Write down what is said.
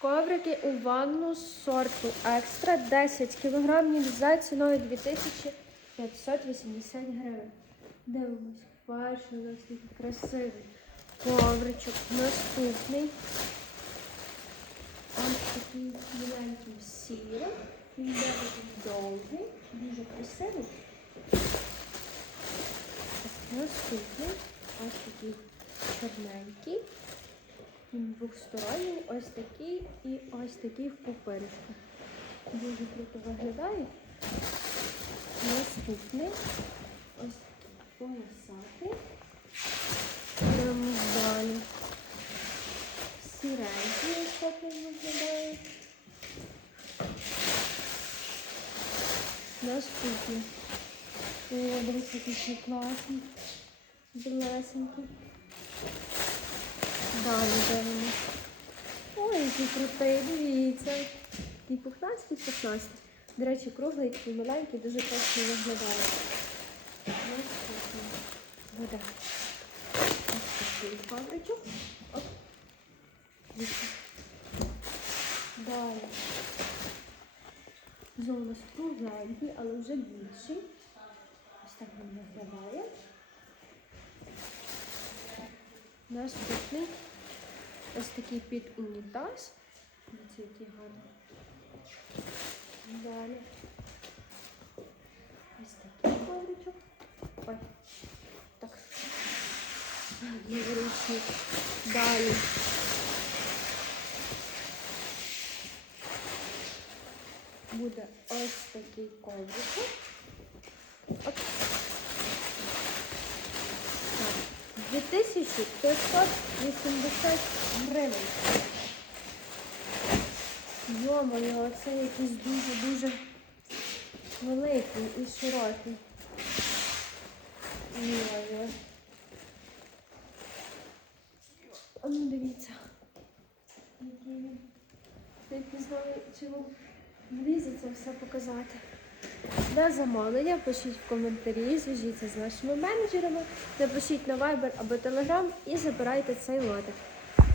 Коврики у ванну сорту екстра 10 кг за ціною 2580 гривень. Дивимось, перший у нас такий красивий ковричок. Наступний. Ось такий маленький сірий. Він такий довгий, дуже красивий. Наступний. Ось такий чорненький. Двохсторонній, ось такий і ось такий в пупиришку. Дуже круто виглядає. Наступний ось полосатий. Дивимось далі. Сіренький, ось так він виглядає. Наступний. О, дивіться, який класний. Білесенький. Далі дивимось. Ой, який крутий, дивіться. Такий пухнастий, пухнастий. До речі, круглий, такий маленький, дуже класно виглядає. Буде ось такий фабричок. Оп. Далі. Знову у нас кругленький, але вже більший. Ось так він виглядає. Наступний ось такий під унітаз. Дивіться, який гарний. Далі. Ось такий ковричок. Ой. Так. Новорічний. Далі. Буде ось такий ковричок. Оп. Так. 2580 гривень. Йо-моє, це якийсь дуже-дуже великий і широкий. Йо-моє. Ну дивіться. Який він. Я не знаю, вам влізе все показати. На замовлення пишіть в коментарі, зв'яжіться з нашими менеджерами, напишіть на Viber або Telegram і забирайте цей лотик.